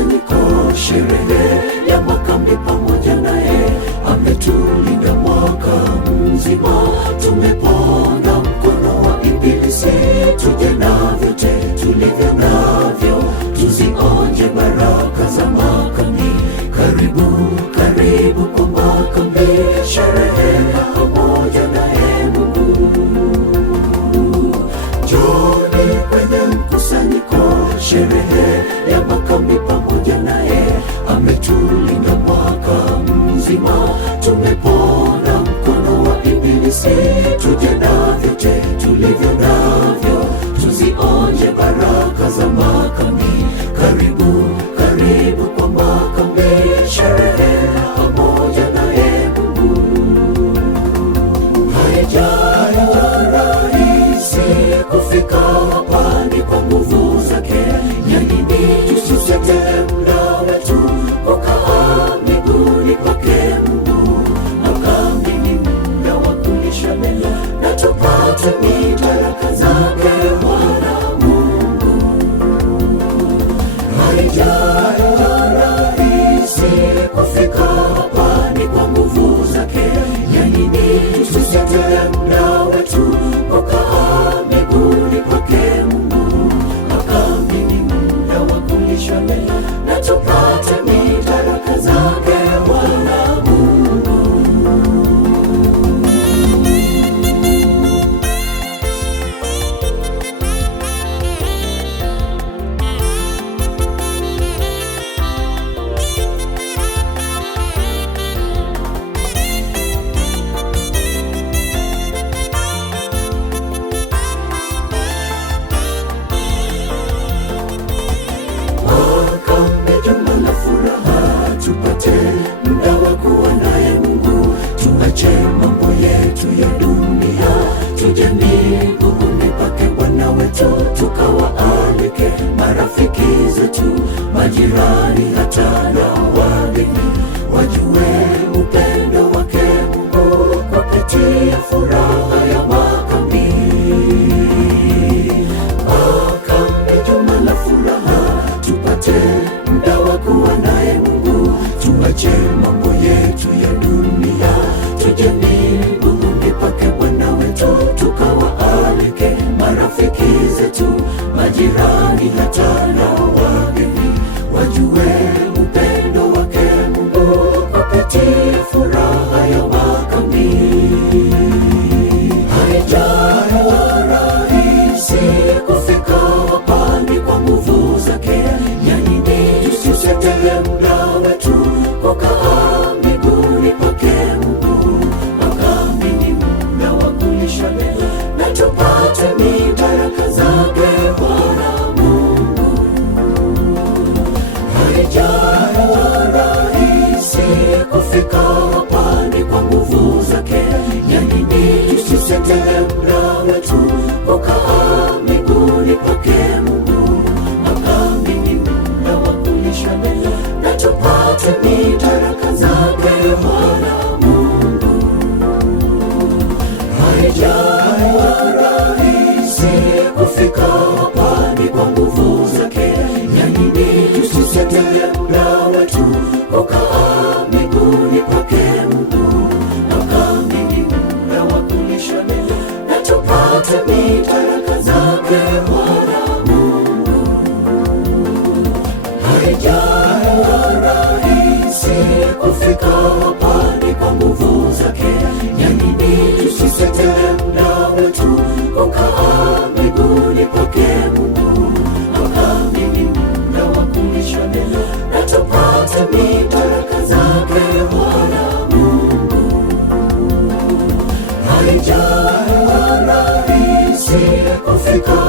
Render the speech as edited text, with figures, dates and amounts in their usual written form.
mkusanyiko, sherehe ya makambi pamoja naye. Ametulinda mwaka mzima, tumepona mkono wa ibilisi. Tuje na vyote tulivyo navyo, tuzionje baraka za makambi. Karibu, karibu kwa makambi, sherehe pamoja naye Mungu. Njoni kwenye mkusanyiko, sherehe ya makambi pamoja naye. Ametulinda mwaka mzima, tumepona mkono wa ibilisi. Tuje na vyote tulivyo navyo, tuzionje baraka za makambi. Karibu, karibu kwa makambi, sherehe pamoja naye Mungu. Haijawa rahisi kufika hapa, ni kwa nguvu zake. Yanini tusitete muda wetu kukaa miguuni pake Mungu. Makambi ni muda wa kulisha mema na tupate baraka zake Bwana Mungu. Haijawa rahisi kufika hapa, ni kwa nguvu zake. Yanini tusitete muda wetu kukaa miguuni pake Mungu. Makambi ni muda wa kulisha mema na tupate baraka zake Bwana Mungu. Makambi juma la furaha, tupate muda wa kuwa naye Mungu. Tuache mambo yetu ya dunia, tuje miguuni pake Bwana wetu. Tukawaalike marafiki zetu, majirani, hata na wageni, wajue upendo wake Mungu kupitia furaha ya makambi. Makambi juma la furaha, tupate muda wa kuwa naye Mungu. Tuache mambo yetu ya dunia, tuje miguuni pake Bwana wetu. Tukawaalike marafiki zetu, majirani, hata na wageni, wajue upendo wake Mungu kupitia furaha ya makambi. Haijawa rahisi kufika hapa, ni kwa nguvu zake. Yanini tusitete muda wetu kukaa miguuni pake Mungu. Makambi ni muda wa kulisha mema na tupate baraka zake Bwana Mungu. Haijawa rahisi kufika hapa, ni kwa nguvu zake. Yanini tusitete muda wetu kukaa miguuni pake Mungu. Makambi ni muda wa kulisha mema na tupate baraka zake Bwana Mungu. Haijawa rahisi kufika hapa, ni kwa nguvu zake. Yanini tusitete muda wetu kukaa miguuni pake Mungu. Makambi ni muda wa kulisha mema na tupate baraka zake Bwana Mungu. Haijawa rahisi kufika hapa, ni kwa nguvu zake. Yanini tusitete muda wetu kukaa miguuni pake Mungu. Makambi ni muda wa kulisha mema na tupate baraka zake Bwana Mungu. Haijawa rahisi kufika